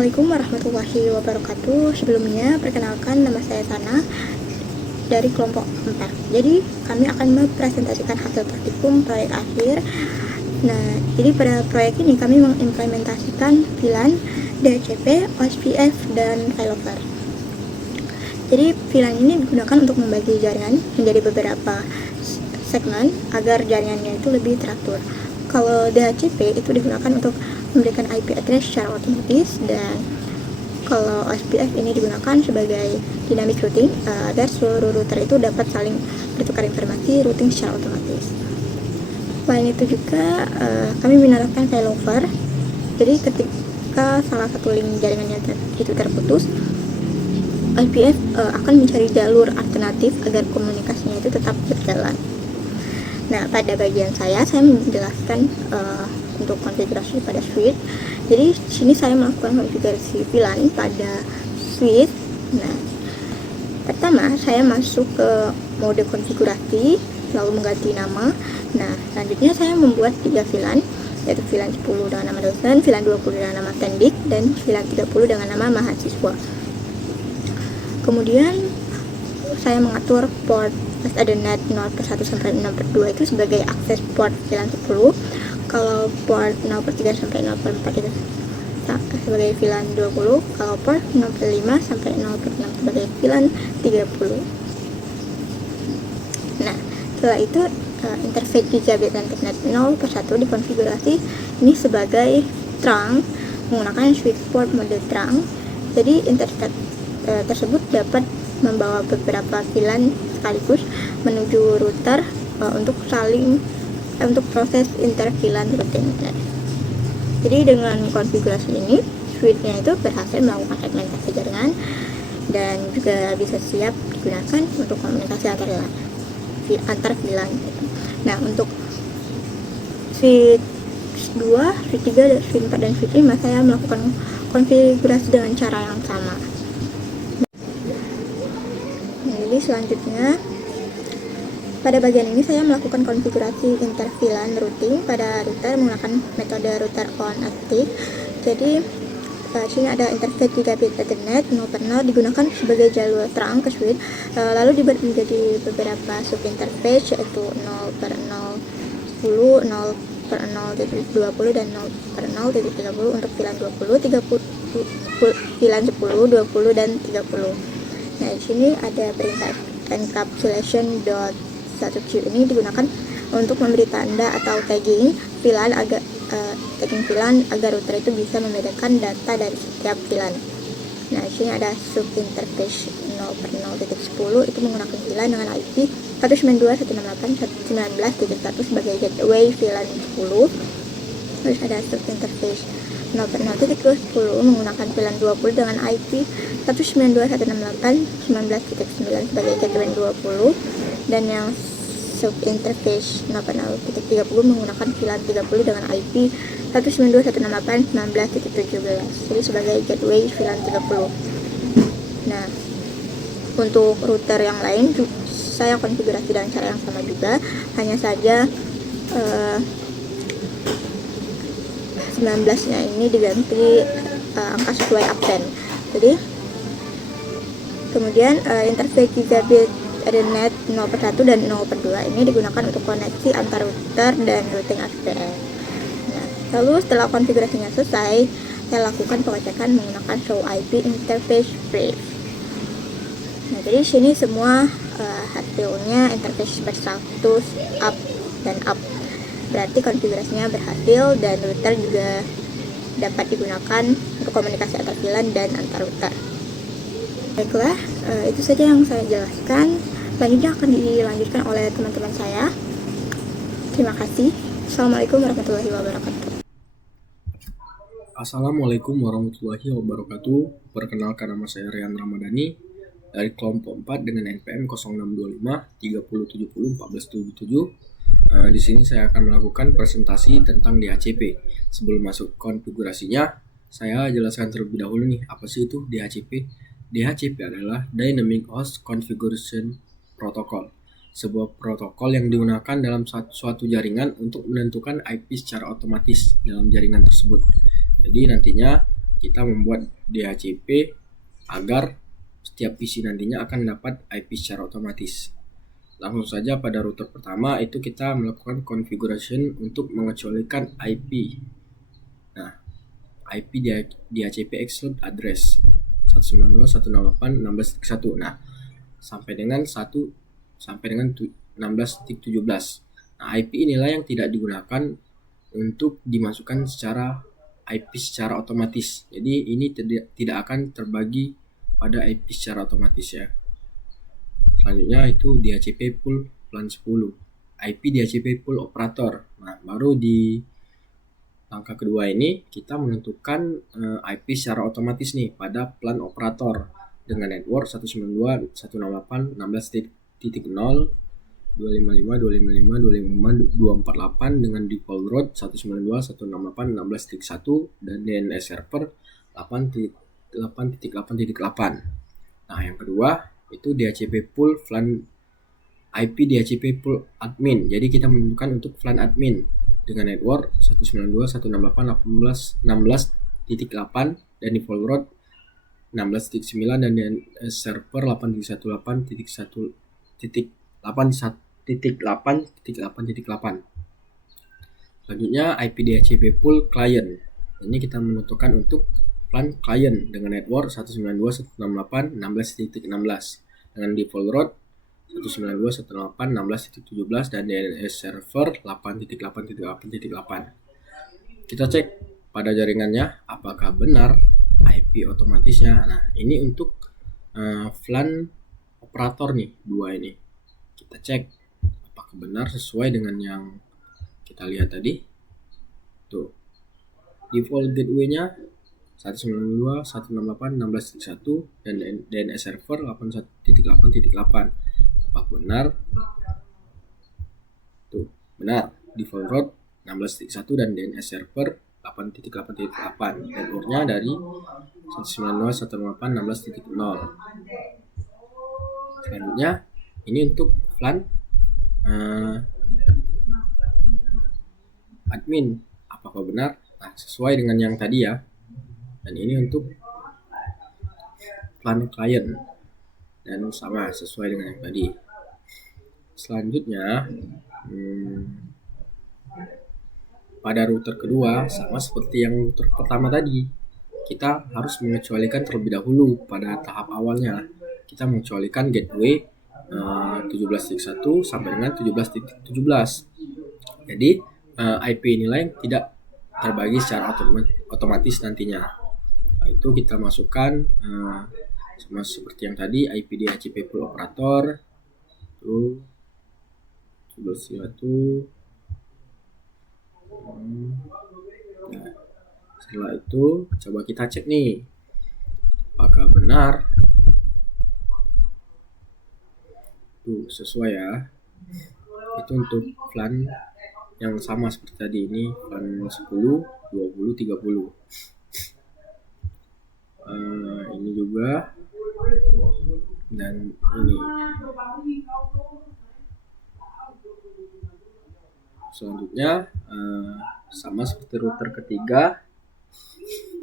Assalamualaikum warahmatullahi wabarakatuh. Sebelumnya, perkenalkan nama saya Sana dari kelompok 4. Jadi, kami akan mempresentasikan hasil praktikum proyek akhir. Nah, jadi pada proyek ini kami mengimplementasikan VLAN, DHCP, OSPF, dan failover. Jadi, VLAN ini digunakan untuk membagi jaringan menjadi beberapa segmen agar jaringannya itu lebih teratur. Kalau DHCP itu digunakan untuk memberikan IP address secara otomatis, dan kalau OSPF ini digunakan sebagai dynamic routing agar seluruh router itu dapat saling bertukar informasi routing secara otomatis. Selain itu juga kami menerapkan failover. Jadi ketika salah satu link jaringannya itu terputus, OSPF akan mencari jalur alternatif agar komunikasinya itu tetap berjalan. Nah, pada bagian saya menjelaskan untuk konfigurasi pada switch. Jadi sini saya melakukan konfigurasi VLAN pada switch. Nah, pertama saya masuk ke mode konfigurasi, lalu mengganti nama. Nah, selanjutnya saya membuat 3 VLAN, yaitu VLAN 10 dengan nama dosen, VLAN 20 dengan nama tendik, dan VLAN 30 dengan nama mahasiswa. Kemudian saya mengatur port Ethernet 0/1 sampai 0/2 itu sebagai akses port VLAN 10. Kalau port 0/3 sampai 0/4 itu sebagai VLAN 20. Kalau port 0/5 sampai 0/6 sebagai VLAN 30. Nah, setelah itu interface gigabit dan Ethernet 0/1 dikonfigurasi ini sebagai trunk menggunakan switch port mode trunk. Jadi interface tersebut dapat membawa beberapa VLAN sekaligus menuju router untuk proses inter VLAN routing. Jadi dengan konfigurasi ini, switch-nya itu berhasil melakukan segmentasi jaringan dan juga bisa siap digunakan untuk komunikasi antar VLAN. Nah, untuk switch 2, switch 3, switch 4, dan switch 5 saya melakukan konfigurasi dengan cara yang sama. Jadi selanjutnya pada bagian ini saya melakukan konfigurasi inter VLAN routing pada router menggunakan metode router on active. Jadi sini ada interface gigabit Ethernet 0/0 digunakan sebagai jalur trunk ke switch, lalu dibagi menjadi beberapa sub interface, yaitu 0/010, 0/0.20, dan 0/0.30 untuk VLAN 20, 30, VLAN 10, 20, dan 30. Nah, di sini ada perintah encapsulation.1q ini digunakan untuk memberi tanda atau tagging VLAN agar router itu bisa membedakan data dari setiap VLAN. Nah, di sini ada sub interface 0/0.10 itu menggunakan VLAN dengan IP 192.168.19.1 sebagai gateway VLAN 10. Terus ada sub interface 0/0.10 menggunakan VLAN 20 dengan IP 192.168.19.9 sebagai gateway 20, dan yang sub interface 0/0.30 menggunakan VLAN 30 dengan IP 192.168.19.17 jadi sebagai gateway VLAN 30. Nah, untuk router yang lain saya konfigurasi dengan cara yang sama juga, hanya saja 19-nya ini diganti angka sesuai absen. Jadi kemudian interface gigabit Ethernet 0/1 dan 0/2 ini digunakan untuk koneksi antar router dan routing SPF. Nah, lalu setelah konfigurasinya selesai, saya lakukan pengecekan menggunakan show IP interface brief. Nah, jadi sini semua hasilnya interface berstatus up dan up. Berarti konfigurasinya berhasil dan router juga dapat digunakan untuk komunikasi antar VLAN dan antar router. Baiklah, itu saja yang saya jelaskan. Selanjutnya akan dilanjutkan oleh teman-teman saya. Terima kasih. Assalamualaikum warahmatullahi wabarakatuh. Assalamualaikum warahmatullahi wabarakatuh. Perkenalkan, nama saya Rian Ramadhani dari kelompok 4 dengan NPM 0625 3070 1477. Di sini saya akan melakukan presentasi tentang DHCP. Sebelum masuk konfigurasinya, saya jelaskan terlebih dahulu nih, apa sih itu DHCP? DHCP adalah Dynamic Host Configuration Protocol, sebuah protokol yang digunakan dalam suatu jaringan untuk menentukan IP secara otomatis dalam jaringan tersebut. Jadi nantinya kita membuat DHCP agar setiap PC nantinya akan dapat IP secara otomatis. Langsung saja pada router pertama itu kita melakukan configuration untuk mengecualikan IP. Nah, IP DHCP exclude address 192.168.16.1. Nah, sampai dengan 16.17. Nah, IP inilah yang tidak digunakan untuk dimasukkan secara IP secara otomatis. Jadi ini tidak akan terbagi pada IP secara otomatis ya. Selanjutnya itu DHCP pool plan 10. IP DHCP pool operator. Nah, baru di langkah kedua ini kita menentukan IP secara otomatis nih pada plan operator dengan network 192.168.16.0, 255.255.255.248 dengan default root 192.168.16.1 dan DNS server 8.8.8.8. Nah, yang kedua itu DHCP pool VLAN IP DHCP pool admin. Jadi kita menentukan untuk VLAN admin dengan network 192.168.16.8 dan default root 16.9 dan DNS server 8.1.8.8.8.8. Selanjutnya IP DHCP pool client. Ini kita menentukan untuk plan client dengan network 192.168.16.16 dengan default root 192.168.16.17 dan DNS server 8.8.8.8. Kita cek pada jaringannya apakah benar IP otomatisnya. Nah, ini untuk VLAN operator nih, dua ini. Kita cek apakah benar sesuai dengan yang kita lihat tadi. Tuh. Default gateway-nya 192.168.16.1 dan DNS server 8.8.8. Apakah benar? Tuh, benar. Default root 16.1 dan DNS server 8.8.8. Networknya dari 192.168.16.0. Selanjutnya, ini untuk VLAN admin. Apakah benar? Nah, sesuai dengan yang tadi ya. Dan ini untuk VLAN client. Dan sama sesuai dengan yang tadi. Selanjutnya, pada router kedua sama seperti yang router pertama tadi, kita harus mengecualikan terlebih dahulu pada tahap awalnya. Kita mengecualikan gateway 17.1 sampai dengan 17.17. Jadi IP inilah yang tidak terbagi secara otomatis nantinya. Itu kita masukkan sama seperti yang tadi, IP DHCP pool operator itu 17.1. Nah, setelah itu coba kita cek nih apakah benar. Tuh, sesuai ya. Itu untuk VLAN yang sama seperti tadi, ini VLAN 10, 20, 30. Ini juga dan ini. Selanjutnya sama seperti router ketiga,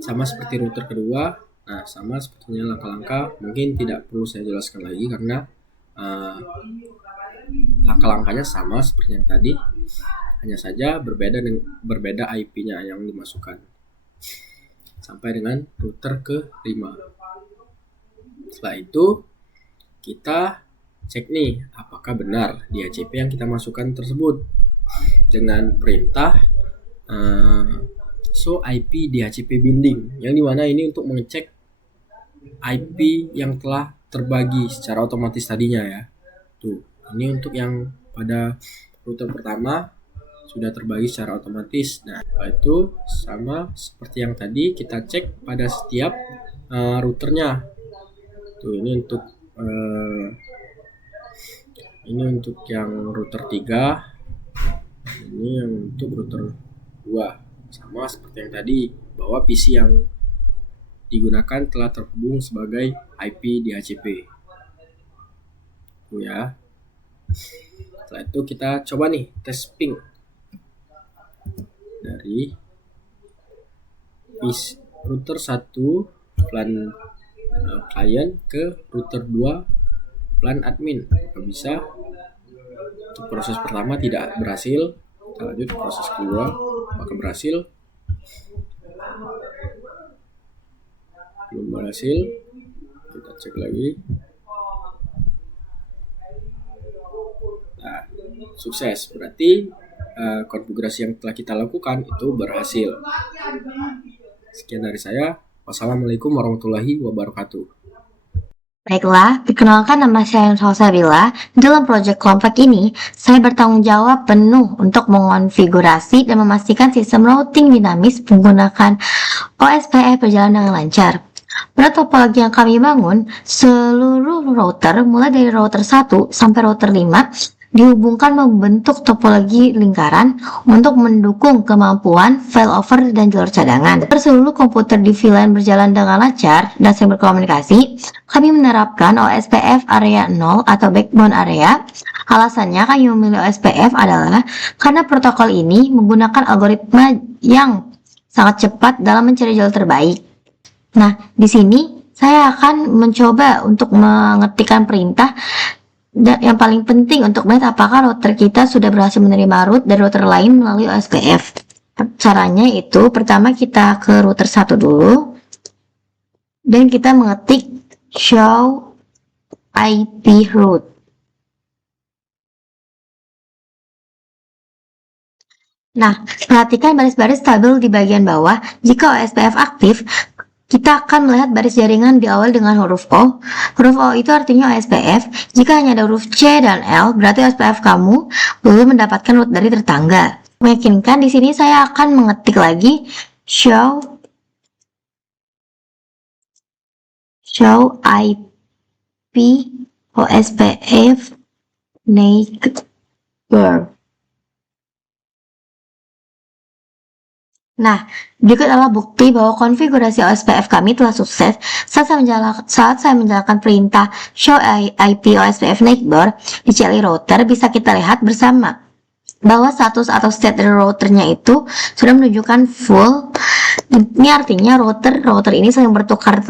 sama seperti router kedua. Nah, sama sepertinya langkah-langkah mungkin tidak perlu saya jelaskan lagi karena langkah-langkahnya sama seperti yang tadi, hanya saja berbeda IP-nya yang dimasukkan. Sampai dengan router ke-5. Setelah itu kita cek nih apakah benar DHCP yang kita masukkan tersebut dengan perintah show IP DHCP binding, yang dimana ini untuk mengecek IP yang telah terbagi secara otomatis tadinya ya. Tuh, ini untuk yang pada router pertama sudah terbagi secara otomatis. Nah, itu sama seperti yang tadi, kita cek pada setiap routernya. Tuh, ini untuk yang router 3, ini yang untuk router 2. Sama seperti yang tadi, bahwa PC yang digunakan telah terhubung sebagai IP DHCP. Tuh ya. Setelah itu kita coba nih tes ping dari router 1 plan klien ke router 2 plan admin. Apakah bisa? Untuk proses pertama tidak berhasil. Kita lanjut ke proses kedua. Apakah berhasil? Belum berhasil. Kita cek lagi. Nah, sukses. Berarti konfigurasi yang telah kita lakukan itu berhasil. Sekian dari saya. Wassalamualaikum warahmatullahi wabarakatuh. Baiklah, perkenalkan nama saya Salsabila. Dalam proyek kelompok ini, saya bertanggung jawab penuh untuk mengonfigurasi dan memastikan sistem routing dinamis menggunakan OSPF berjalan dengan lancar. Pada topologi yang kami bangun, seluruh router, mulai dari router 1 sampai router 5, dihubungkan membentuk topologi lingkaran untuk mendukung kemampuan failover dan jalur cadangan. Agar seluruh komputer di VLAN berjalan dengan lancar dan saling berkomunikasi, kami menerapkan OSPF area 0 atau backbone area. Alasannya kami memilih OSPF adalah karena protokol ini menggunakan algoritma yang sangat cepat dalam mencari jalur terbaik. Nah, di sini saya akan mencoba untuk mengetikkan perintah dan yang paling penting untuk melihat apakah router kita sudah berhasil menerima root dari router lain melalui OSPF. Caranya itu pertama kita ke router 1 dulu dan kita mengetik show IP root. Nah, perhatikan baris-baris tabel di bagian bawah. Jika OSPF aktif, kita akan melihat baris jaringan di awal dengan huruf O. Huruf O itu artinya OSPF. Jika hanya ada huruf C dan L, berarti OSPF kamu belum mendapatkan root dari tetangga. Meyakinkan di sini saya akan mengetik lagi show IP OSPF neighbor. Nah, berikut adalah bukti bahwa konfigurasi OSPF kami telah sukses saat saya menjalankan perintah show IP OSPF neighbor di CLI router. Bisa kita lihat bersama bahwa status atau state dari routernya itu sudah menunjukkan full. Ini artinya router ini sedang bertukar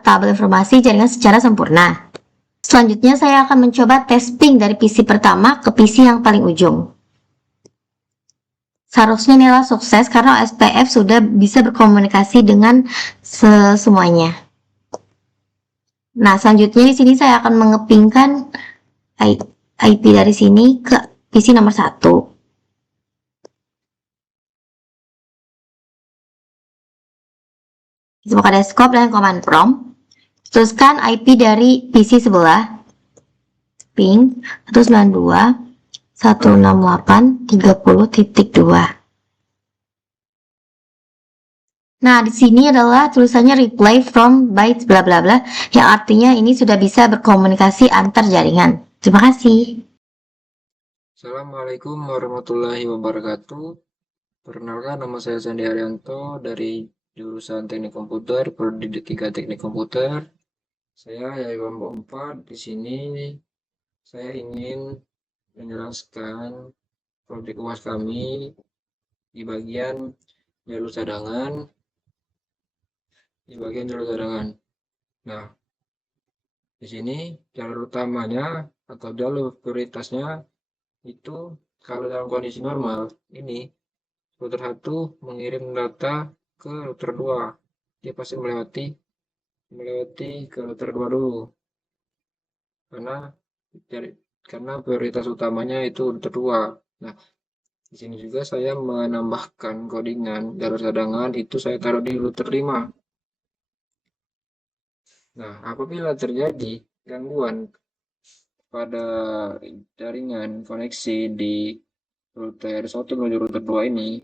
tabel informasi jaringan secara sempurna. Selanjutnya saya akan mencoba tes ping dari PC pertama ke PC yang paling ujung. Seharusnya ini adalah sukses karena OSPF sudah bisa berkomunikasi dengan semuanya. Nah, selanjutnya di sini saya akan mengepingkan IP dari sini ke PC nomor 1. Buka desktop dan command prompt. Teruskan IP dari PC sebelah. Ping 192.168.30.2. Nah, di sini adalah tulisannya reply from bytes bla bla bla, yang artinya ini sudah bisa berkomunikasi antar jaringan. Terima kasih. Assalamualaikum warahmatullahi wabarakatuh. Perkenalkan, nama saya Sandi Arianto dari jurusan Teknik Komputer, Prodi 3 Teknik Komputer. Saya dari kelompok 4. Di sini saya ingin menjelaskan proyek UAS kami di bagian jalur cadangan. Nah, di sini jalur utamanya atau jalur prioritasnya itu kalau dalam kondisi normal ini router 1 mengirim data ke router 2, dia pasti melewati ke router 2 dulu karena prioritas utamanya itu router 2. Nah, di sini juga saya menambahkan codingan jalur cadangan itu saya taruh di router 5. Nah, apabila terjadi gangguan pada jaringan koneksi di router 1 menuju router 2 ini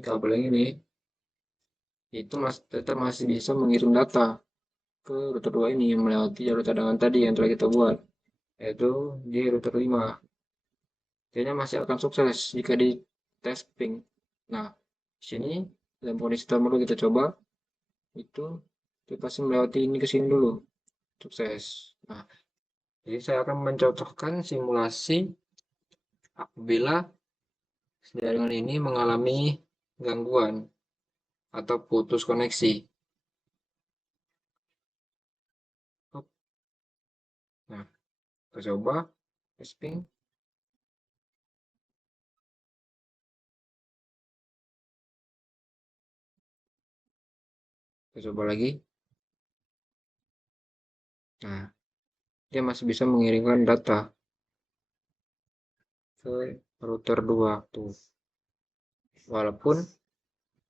kabel ini itu tetap masih bisa mengirim data ke router 2 ini melewati jalur cadangan tadi yang telah kita buat, yaitu di router 5. Kayaknya masih akan sukses jika di tes ping. Nah, di sini dalam kondisi pertama kita coba itu kita pasti melewati ini ke sini dulu, sukses. Nah, jadi saya akan mencontohkan simulasi apabila jaringan ini mengalami gangguan. atau putus koneksi. Nah, kita coba testing. Kita coba lagi. Nah, dia masih bisa mengirimkan data ke router 2 tuh. Walaupun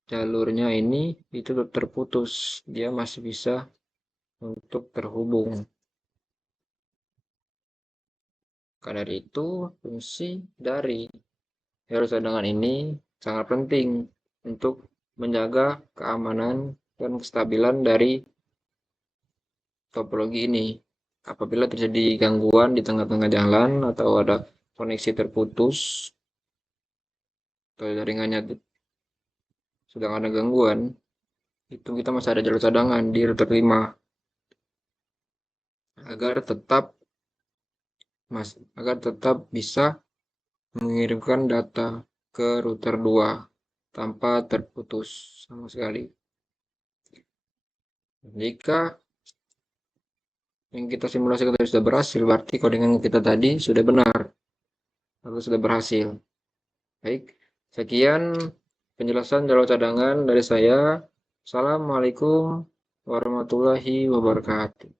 jalurnya ini itu terputus, dia masih bisa untuk terhubung. Karena dari itu, fungsi dari jalur cadangan ini sangat penting untuk menjaga keamanan dan kestabilan dari topologi ini. Apabila terjadi gangguan di tengah-tengah jalan atau ada koneksi terputus atau jaringannya sedang ada gangguan, itu kita masih ada jalur cadangan di router 5 agar tetap bisa mengirimkan data ke router 2 tanpa terputus sama sekali. Jika yang kita simulasikan tadi sudah berhasil, berarti codingan kita tadi sudah benar atau sudah berhasil. Baik, sekian penjelasan jalur cadangan dari saya. Assalamualaikum warahmatullahi wabarakatuh.